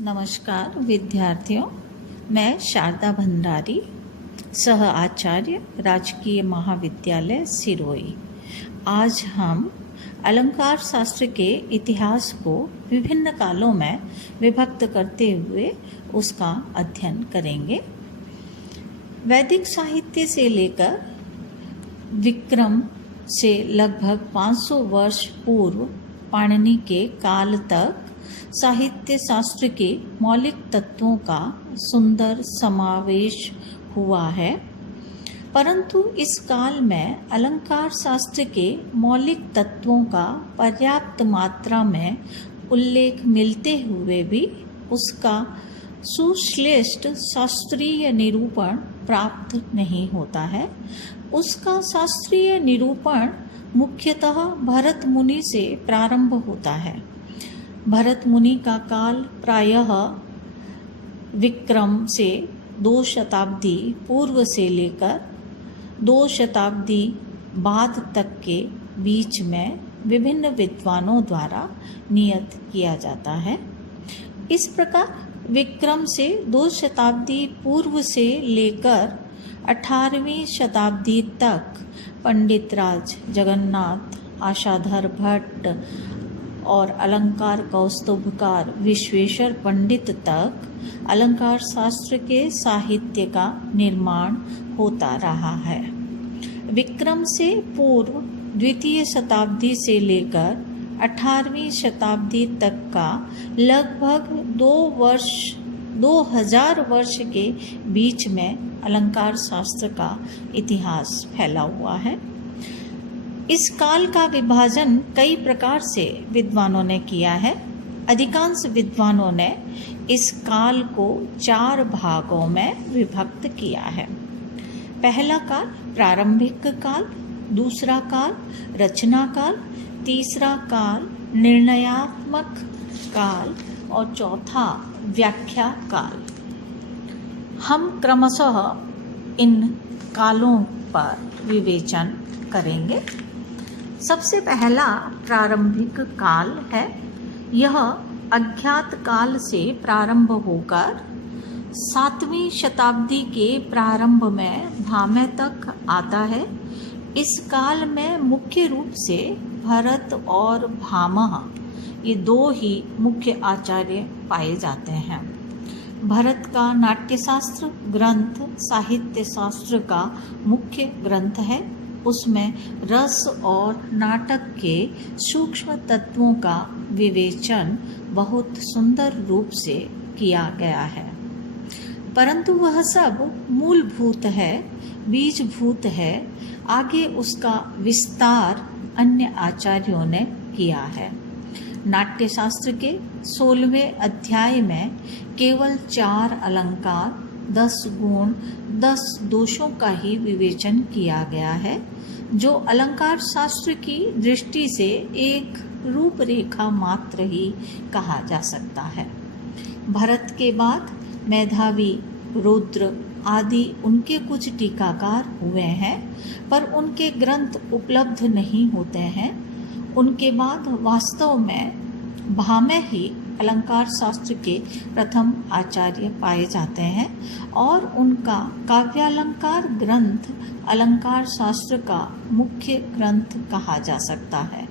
नमस्कार विद्यार्थियों, मैं शारदा भंडारी, सह आचार्य राजकीय महाविद्यालय सिरोही। आज हम अलंकार शास्त्र के इतिहास को विभिन्न कालों में विभक्त करते हुए उसका अध्ययन करेंगे। वैदिक साहित्य से लेकर विक्रम से लगभग 500 वर्ष पूर्व पाणिनि के काल तक साहित्य शास्त्र के मौलिक तत्वों का सुंदर समावेश हुआ है, परंतु इस काल में अलंकार शास्त्र के मौलिक तत्वों का पर्याप्त मात्रा में उल्लेख मिलते हुए भी उसका सुश्लिष्ट शास्त्रीय निरूपण प्राप्त नहीं होता है। उसका शास्त्रीय निरूपण मुख्यतः भरत मुनि से प्रारंभ होता है। भरत मुनि का काल प्रायः विक्रम से 2 शताब्दी पूर्व से लेकर 2 शताब्दी बाद तक के बीच में विभिन्न विद्वानों द्वारा नियत किया जाता है। इस प्रकार विक्रम से 2 शताब्दी पूर्व से लेकर 18वीं शताब्दी तक पंडितराज जगन्नाथ, आशाधर भट्ट और अलंकार कौस्तुभकार विश्वेश्वर पंडित तक अलंकार शास्त्र के साहित्य का निर्माण होता रहा है। विक्रम से पूर्व द्वितीय शताब्दी से लेकर 18वीं शताब्दी तक का लगभग 2000 वर्ष के बीच में अलंकार शास्त्र का इतिहास फैला हुआ है। इस काल का विभाजन कई प्रकार से विद्वानों ने किया है। अधिकांश विद्वानों ने इस काल को 4 भागों में विभक्त किया है। पहला काल प्रारंभिक काल, दूसरा काल रचना काल, तीसरा काल निर्णयात्मक काल और चौथा व्याख्या काल। हम क्रमशः इन कालों पर विवेचन करेंगे। सबसे पहला प्रारंभिक काल है। यह अज्ञात काल से प्रारंभ होकर 7वीं शताब्दी के प्रारंभ में भामे तक आता है। इस काल में मुख्य रूप से भरत और भामह ये 2 ही मुख्य आचार्य पाए जाते हैं। भरत का नाट्यशास्त्र ग्रंथ साहित्य शास्त्र का मुख्य ग्रंथ है। उसमें रस और नाटक के सूक्ष्म तत्वों का विवेचन बहुत सुंदर रूप से किया गया है, परंतु वह सब मूलभूत है, बीजभूत है। आगे उसका विस्तार अन्य आचार्यों ने किया है। नाट्यशास्त्र के 16वें अध्याय में केवल 4 अलंकार, 10 गुण, 10 दोषों का ही विवेचन किया गया है, जो अलंकार शास्त्र की दृष्टि से एक रूपरेखा मात्र ही कहा जा सकता है। भरत के बाद मेधावी, रुद्र आदि उनके कुछ टीकाकार हुए हैं, पर उनके ग्रंथ उपलब्ध नहीं होते हैं। उनके बाद वास्तव में भामे ही अलंकार शास्त्र के प्रथम आचार्य पाए जाते हैं और उनका काव्यालंकार ग्रंथ अलंकार शास्त्र का मुख्य ग्रंथ कहा जा सकता है।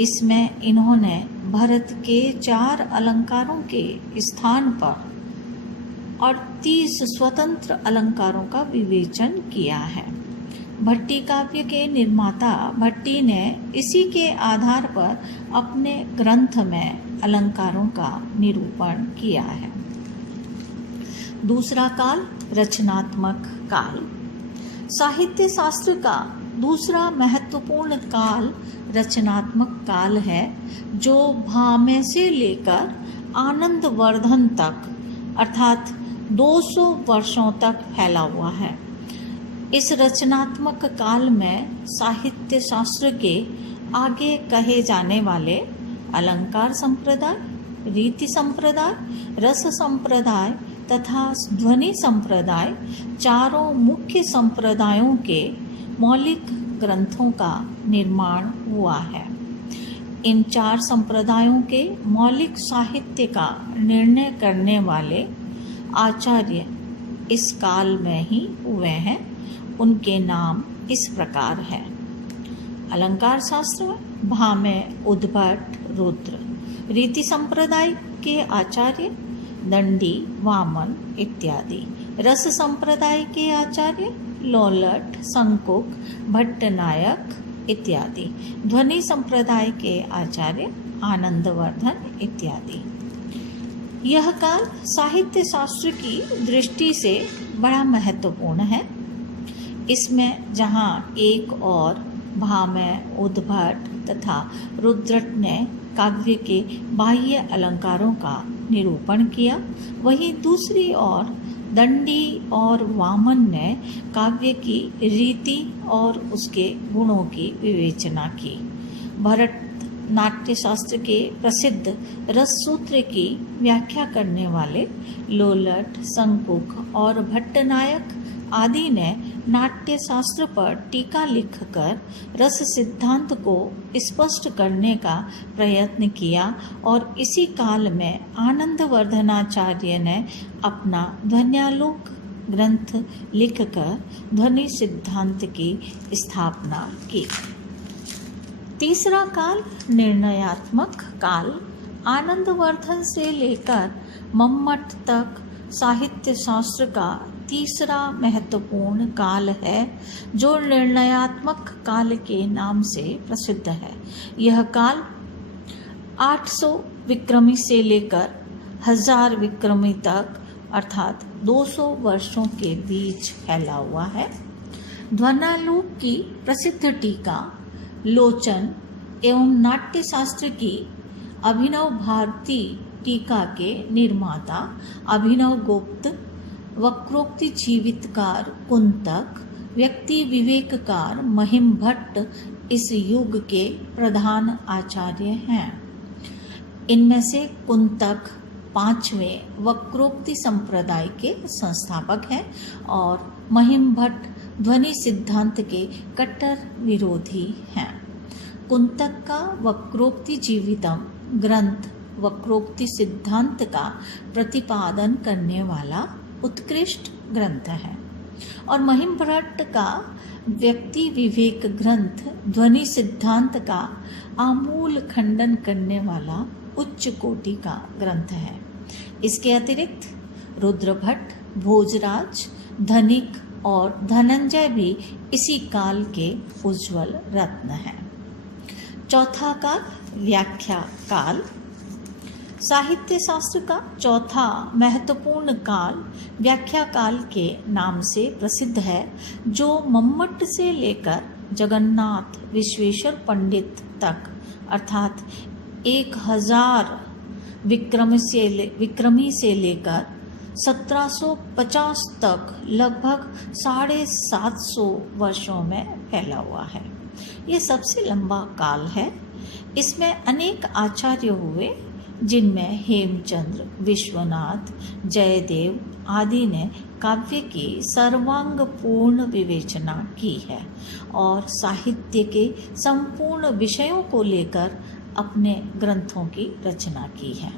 इसमें इन्होंने भरत के 4 अलंकारों के स्थान पर 38 स्वतंत्र अलंकारों का विवेचन किया है। भट्टी काव्य के निर्माता भट्टी ने इसी के आधार पर अपने ग्रंथ में अलंकारों का निरूपण किया है। दूसरा काल रचनात्मक काल। साहित्य शास्त्र का दूसरा महत्वपूर्ण काल रचनात्मक काल है, जो भामे से लेकर आनंदवर्धन तक अर्थात 200 वर्षों तक फैला हुआ है। इस रचनात्मक काल में साहित्य शास्त्र के आगे कहे जाने वाले अलंकार संप्रदाय, रीति संप्रदाय, रस संप्रदाय तथा ध्वनि संप्रदाय, चारों मुख्य संप्रदायों के मौलिक ग्रंथों का निर्माण हुआ है। इन 4 संप्रदायों के मौलिक साहित्य का निर्णय करने वाले आचार्य इस काल में ही हुए हैं। उनके नाम इस प्रकार है। अलंकार शास्त्र में भामह, उद्भट, रुद्र। रीति संप्रदाय के आचार्य दंडी, वामन इत्यादि। रस संप्रदाय के आचार्य लोलट, संकुक, भट्टनायक इत्यादि। ध्वनि संप्रदाय के आचार्य आनंदवर्धन इत्यादि। यह काल साहित्य शास्त्र की दृष्टि से बड़ा महत्वपूर्ण है। इसमें जहाँ एक और भामह, उद्भट तथा रुद्रट ने काव्य के बाह्य अलंकारों का निरूपण किया, वहीं दूसरी ओर दंडी और वामन ने काव्य की रीति और उसके गुणों की विवेचना की। भरत नाट्य शास्त्र के प्रसिद्ध रस सूत्र की व्याख्या करने वाले लोलट, संकुक और भट्टनायक आदि ने नाट्य शास्त्र पर टीका लिखकर रस सिद्धांत को स्पष्ट करने का प्रयत्न किया और इसी काल में आनंदवर्धनाचार्य ने अपना ध्वन्यालोक ग्रंथ लिखकर ध्वनि सिद्धांत की स्थापना की। तीसरा काल निर्णयात्मक काल आनंदवर्धन से लेकर मम्मट तक साहित्य शास्त्र का तीसरा महत्वपूर्ण काल है, जो निर्णयात्मक काल के नाम से प्रसिद्ध है। यह काल 800 विक्रमी से लेकर 1000 विक्रमी तक अर्थात 200 वर्षों के बीच फैला हुआ है। ध्वन्यालोक की प्रसिद्ध टीका लोचन एवं नाट्य शास्त्र की अभिनव भारती टीका के निर्माता अभिनव गुप्त, वक्रोक्ति जीवितकार कुंतक, व्यक्ति विवेककार महिम भट्ट इस युग के प्रधान आचार्य हैं। इनमें से कुंतक 5वें वक्रोक्ति संप्रदाय के संस्थापक हैं और महिम भट्ट ध्वनि सिद्धांत के कट्टर विरोधी हैं। कुंतक का वक्रोक्ति जीवितम ग्रंथ वक्रोक्ति सिद्धांत का प्रतिपादन करने वाला उत्कृष्ट ग्रंथ है और महिम भट्ट का व्यक्ति विवेक ग्रंथ ध्वनि सिद्धांत का आमूल खंडन करने वाला उच्च कोटि का ग्रंथ है। इसके अतिरिक्त रुद्र भट्ट, भोजराज, धनिक और धनंजय भी इसी काल के उज्ज्वल रत्न हैं। चौथा काल व्याख्या काल साहित्य शास्त्र का चौथा महत्वपूर्ण काल व्याख्या काल के नाम से प्रसिद्ध है, जो मम्मट से लेकर जगन्नाथ विश्वेश्वर पंडित तक अर्थात 1000 विक्रमी से लेकर 1750 तक लगभग 750 वर्षों में फैला हुआ है। ये सबसे लंबा काल है। इसमें अनेक आचार्य हुए, जिनमें हेमचंद्र, विश्वनाथ, जयदेव आदि ने काव्य की सर्वांगपूर्ण विवेचना की है और साहित्य के संपूर्ण विषयों को लेकर अपने ग्रंथों की रचना की है।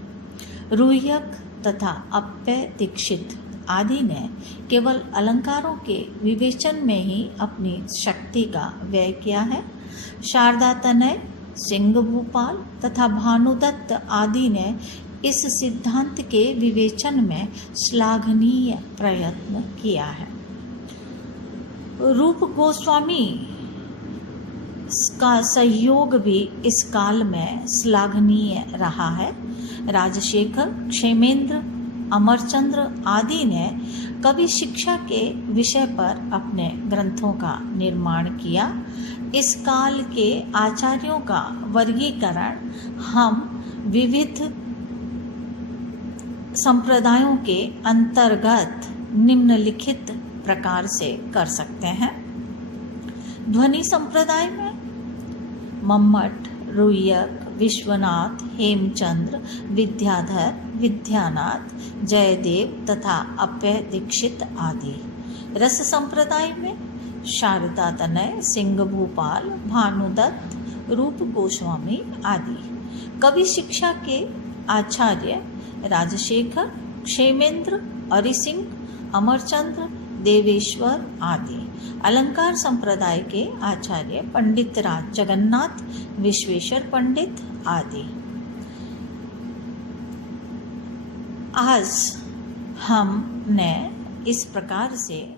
रुय्यक तथा अप्पय दीक्षित आदि ने केवल अलंकारों के विवेचन में ही अपनी शक्ति का व्यय किया है। शारदा तनय, सिंह भूपाल तथा भानुदत्त आदि ने इस सिद्धांत के विवेचन में श्लाघनीय प्रयत्न किया है। रूप गोस्वामी का सहयोग भी इस काल में श्लाघनीय रहा है। राजशेखर, क्षेमेंद्र, अमरचंद्र आदि ने कवि शिक्षा के विषय पर अपने ग्रंथों का निर्माण किया। इस काल के आचार्यों का वर्गीकरण हम विविध संप्रदायों के अंतर्गत निम्नलिखित प्रकार से कर सकते हैं। ध्वनि संप्रदाय में मम्मट, रुय्यक, विश्वनाथ, हेमचंद्र, विद्याधर, विद्यानाथ, जयदेव तथा अप्पय दीक्षित आदि। रस संप्रदाय में शारदा तनय, सिंह भूपाल, भानुदत्त, रूप गोस्वामी आदि। कवि शिक्षा के आचार्य राजशेखर, क्षेमेंद्र, हरिसिंह, अमरचंद्र, देवेश्वर आदि। अलंकार संप्रदाय के आचार्य पंडित राज जगन्नाथ, विश्वेश्वर पंडित आदि। आज हमने इस प्रकार से